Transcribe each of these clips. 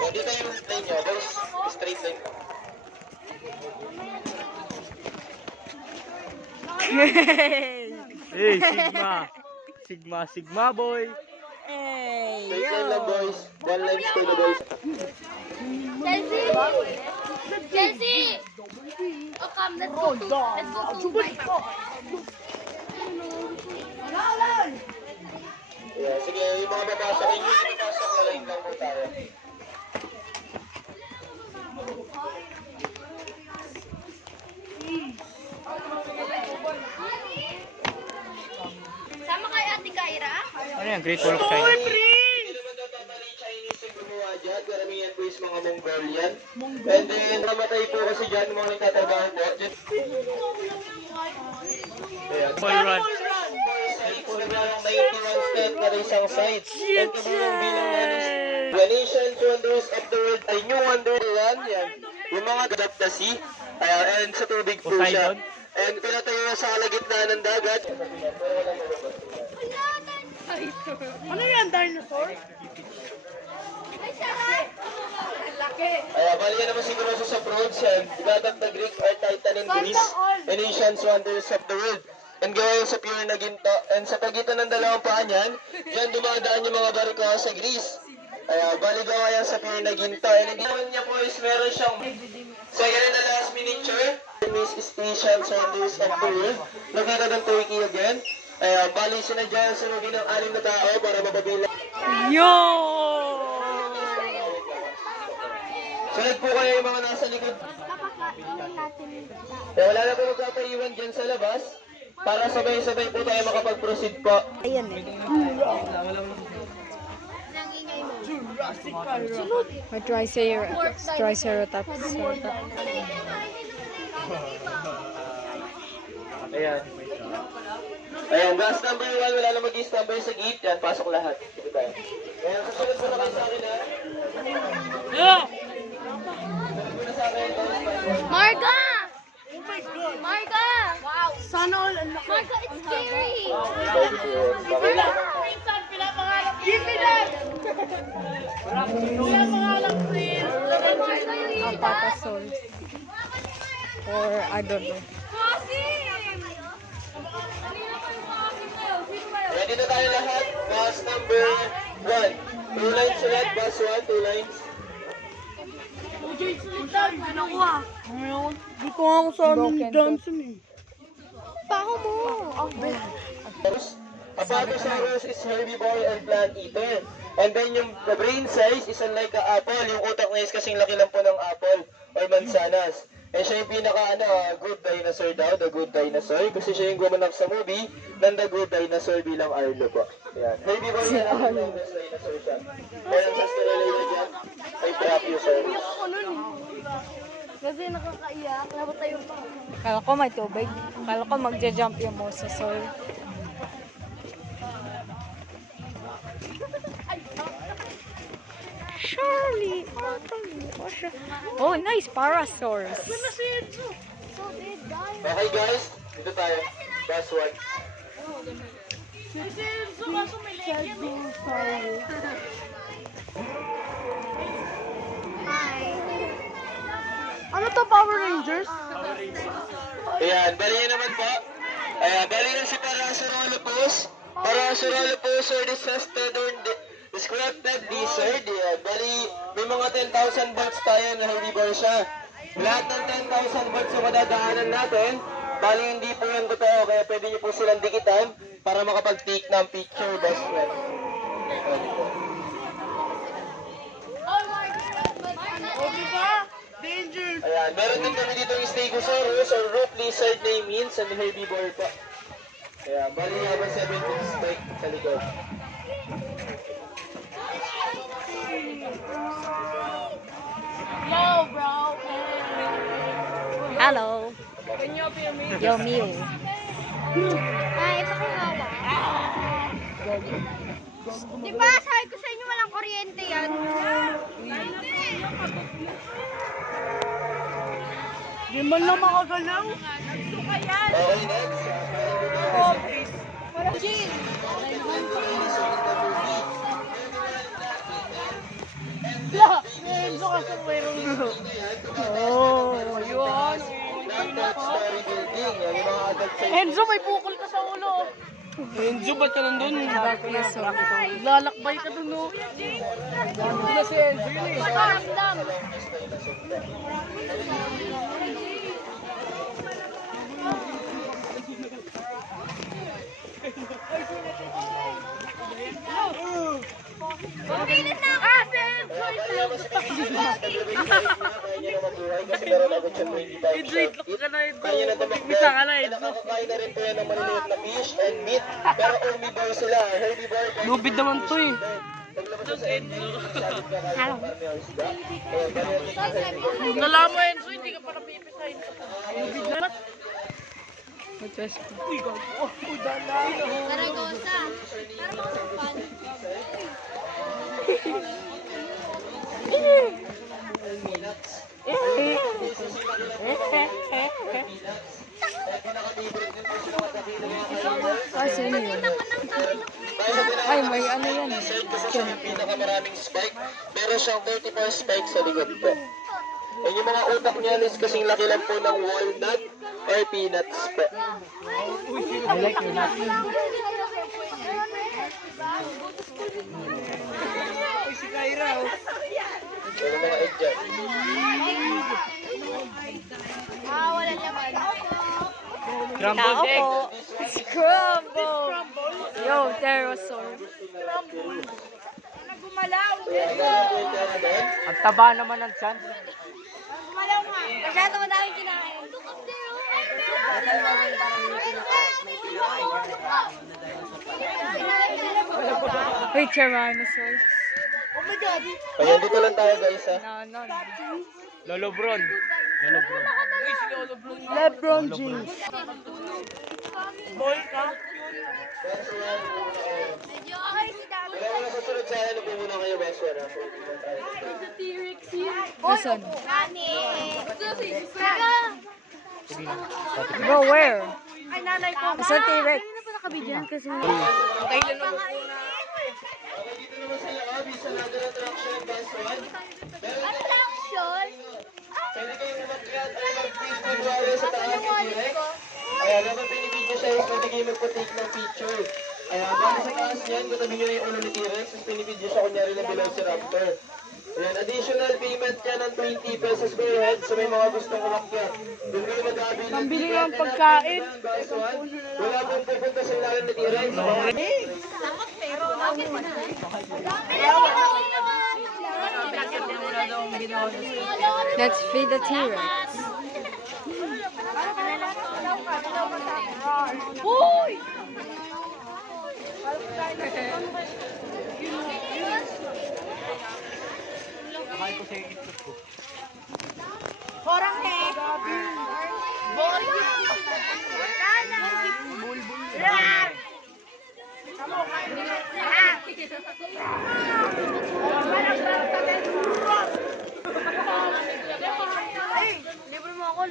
Yan, dito yung lane nyo. Boys, straight line lang. Hey, Sigma boy. Straight line lang, boys. One line to the boys. Chelsea! Oh, come, let's go to my Yeah, sige, yung mga babasa rin yun, pinasok na line lang po tayo. Sama kay Ate Kyra? Ano yan? Great Wall of China. Hindi naman daw totally Chinese yung gumawa dyan. Karamihan po is mga Mongolian. And then, namatay po kasi dyan mga nagtatrabaho po. Ayan. Ball run. Nagkaroon 91 step na isang side. And kabilang bilang the nations wonders of the world ay new wonderland. Yan. Yung mga gadat na sea. And sa tubig po siya. Poseidon? And pinatayo na sa kalagitnaan ng dagat. Ano yan, dinosaur? Ay, sarap! Laki! Bali yan naman siguro sa approach yan. Gadat na Greek or Titan in Greece. The nations wonders of the world. And gawa sa pure na ginto. And sa pagitan ng dalawang paa niyan, diyan dumadaan yung mga barko sa Greece. Bali gawa yan sa pure na ginto. And hindi naman niya po is meron siyang second and the last miniature. Miss Station Wonders of the World. Nakita ng Turkey again. Bali sinadya sunugin ng 6 na tao para mapabilang. Yo! Sunod po kayo yung mga nasa likod. Wala na po magpapaiwan dyan sa labas. Para sabay-sabay po tayo makapag-proceed po. Ayan eh. Nangingay mo. May triceratops. Ayan. Ayan, bus number 1, wala na mag-i-standby sa gate. Yan, pasok lahat. Sige tayo. Ayan, kasunod po na kayo sa akin ha. Yeah! Kasunod po na sa akin. Marga! Oh my God! Marga! Wow! Sana all ang laki. Marga, it's scary! Okay lang. Minsan, pinapangarap. Gipilan! Pinapangarap, please. Marga, yung hita! Apatosaurus. Or, I don't know. Ready na tayo lahat. Bus number 1. 2 lines ulit. Bus 1, 2 lines. Ngayon, di ko nga ako sa amin Johnson eh. Paho mo! Apatosaurus is herbivore and plant eater. And then yung the brain size is unlike a apple. Yung utak niya is kasing laki lang po ng apple or mansanas. And siya yung pinaka good dinosaur daw, the good dinosaur. Kasi siya yung gumanap sa movie ng the good dinosaur bilang Arlo po. Ayan. Herbivore na lang yung longest dinosaur siya. Kaya ang sastaralated yan ay Brachiosaurus. Kasi nakakaiyak. Dapat tayo pa. Kala ko may tubig. Kala ko magja-jump yung mosasaur. Charlie! Oh, nice! Parasaurus! Okay guys, dito tayo. Bus 1. Ano to, Power Rangers? Ayan, bali yun naman po. Ayan, bali yun si Parasaurolophus. Parasaurolophus or disgusted or discrepted lizard. Ayan, bali may mga 10,000 volts tayo na herbivore siya. Lahat ng 10,000 volts na madadaanan natin, bali hindi po yung totoo, kaya pwede niyo po silang dikitan para makapag-take ng picture best friend. Danger! Ayan, meron din kami dito yung Stegosaurus or rope lizard na yung means and herbivore po. Ayan, bali naman 7 feet spike sa likod. Yo, bro! Hello! Yo, Mew! Ay, pakihawa. Di ba, sabi ko sa inyo walang kuryente yan? Di man lang makagalaw. Okay, next. Jean! Next. Pasok mayroon na. Oh, yun. Laptop story building. Yan yung mga adult size. Enzo, may bukol ka sa ulo. Enzo, ba't ka nandun? Lalakbay ka dun, no? Hindi na si Enzo yun eh. Pakiramdam. Pumilit na ako! Kaya mas kaya niya na mabuhay kasi meron agad siya 25 Wait, look ka na, Enzo. Kaya na tumakbo. Bisa ka na, Enzo. Nakakakain na rin po yan ng maliliit na fish and meat. Pero herbivore sila. Herbivore. Lubid naman to eh. Paglabas sa Enzo, sabi ka kaya marami ang isda. Kaya ganyan din sa herbivore. Nala mo, Enzo, hindi ka pa napipisahin. Lubid naman. Uy, gago. Uy, dala. Zaragoza. Pero mga sampan. Sino yun? Ay, may ano yan. Kasi siya yung pinakamaraming spike. Meron siyang 34 spikes sa likod po. And yung mga utak niya is kasing laki lang po ng walnut or peanuts po. I like your nut. Si Kyra, oh. Yung mga egg dyan. Wala naman. Scrambled egg. Scramble! Yo, pterosaur. Ang taba naman ng chan. Masyado madaming kinain. Wait, Tyrannosaurus. Kaya dito lang tayo guys ha. No. Lolo Bron. Lolo Bron. Lebron James. Boy ka. Medyo okay si Dami. Wala mo na susunod sa akin. Upo muna kayo best one ha. Nasaan? Nani. Bro, where? Ay, nanay ko. Nasaan T-Rex? Kailan mo Okay, dito naman sila Abby sa Ladder Attraction best one. Attraction? Pwede kayong mag-grab ay mag-Facebook wala sa taas ng T-Rex. Ayan, habang pinipidyo siya is pwede kayong magpa-take ng picture. Ayan, bali sa taas niyan, katabi nyo na yung ulo ni T-Rex, tapos pinipidyo siya kunyari na Velociraptor. Ayan, additional payment ka ng 20 pesos per head sa may mga gustong umakyat. Doon kayo mag-ability. Pambili ng pagkain. Wala pong pupunta sa ilalim ni T-Rex. Let's feed the T-Rex. Uy! Nakain ko sa yung itlog ko. Horang he. Bol. Libre mo ako.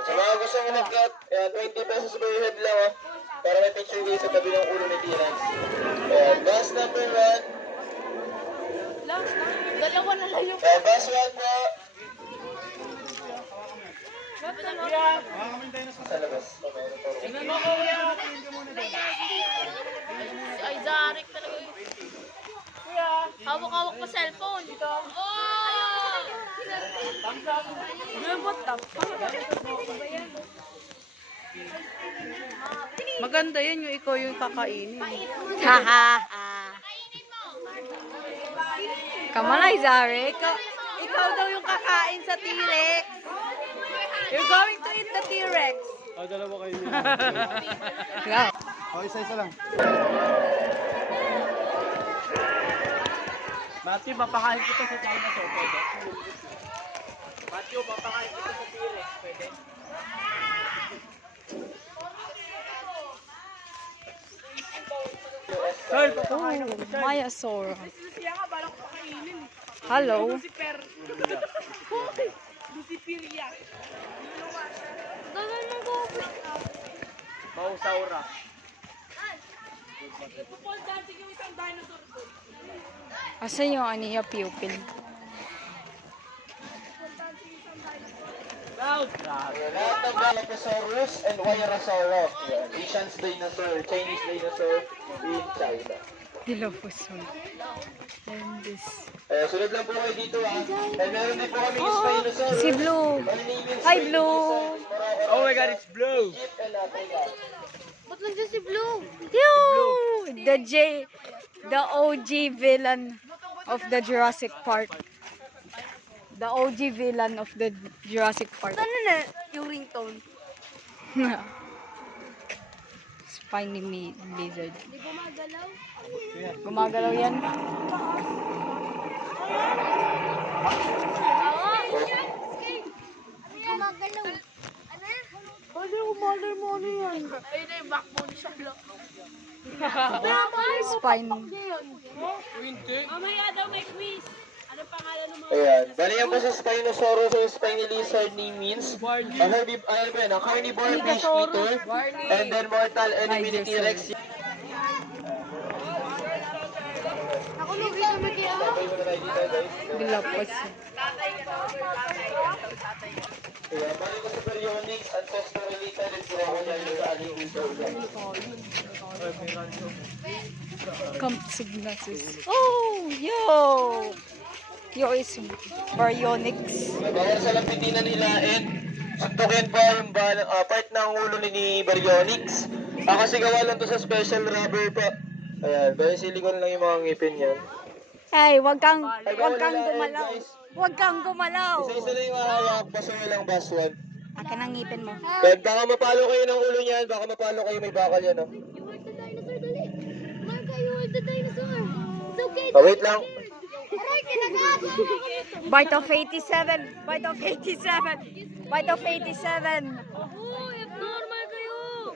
Sa mga gustong umakyat, 20 pesos per head lang para may picture kayo sa tabi ng ulo ni T-Rex. Ayan, bus number 1. Dalawa na lang yung Bus 1 po. Sa labas. Ay, Zarek talaga yun. Hawak-hawak pa cellphone. Oh! Maganda yan yung ikaw yung kakainin. Haha. Come on, Izare. Ikaw daw yung kakain sa T-Rex. You're going to eat the T-Rex. Dalawa kayo. Yeah. Isa-isa lang. Matthew, papakain kita sa dinosaur. Pwede? Matthew, papakain kita sa T-Rex. Pwede? Carl, papakain ako. Myosaur. Hello. Lucifer. Luciferia. Gawin mo ko. Mausaura. Asan yung aniya pupil? Lahat ng Dilophosaurus and Wairosaurus. Yan. Asian dinosaur, Chinese dinosaur in China. Dilophosaurus. And this. Sunod lang po kayo dito And meron din po kami Spinosaurus. Si Blue. Paninimin Hi, Blue. Oh my God, it's blue. Egypt and Africa. Ba't nandiyan si Blue? The OG villain of the Jurassic Park. The OG villain of the Jurassic Park. Ano na yung ringtone? Spiny lizard. Di ba magalaw? Gumagalaw yan. Gumagalaw. Ano yan? Ayun na yung backbone siya. Spine. Mamaya daw may quiz. Ano pangalan ng mga... Ayan. Bali yan po sa Spinosaurus o Spiny Lizard ni means a carnivore fish eater and then mortal enemy ni T-Rex. Ako lugi naman kaya. Okay muna tayo dito guys. Dilophosaurus. Ayan. Bali ko sa Baryonyx, ancestor related and crocodile sa alligator. Compsognathus. Oh, yo! Yo is Baryonyx. Bawal sa lampitin na nila and suntukin pa yung part ng ulo ni Baryonyx. Kasi gawa lang to sa special rubber pa. Ayan, bali silicone lang yung mga ngipin yan. Ay, wag kang wala gumalaw. guys. Wag kang gumalaw. Isa-isa lang yung hahawak, baso lang baswan. Akin ang ngipin mo. Then baka mapalo kayo ng ulo niyan, baka mapalo kayo may bakal yan, no? You hold the dinosaur, dali. Marka, you hold the dinosaur. It's okay. Wait lang. Aray, kinagad. Bite of 87. Bite of 87. Bite of 87. Oh, abnormal kayo.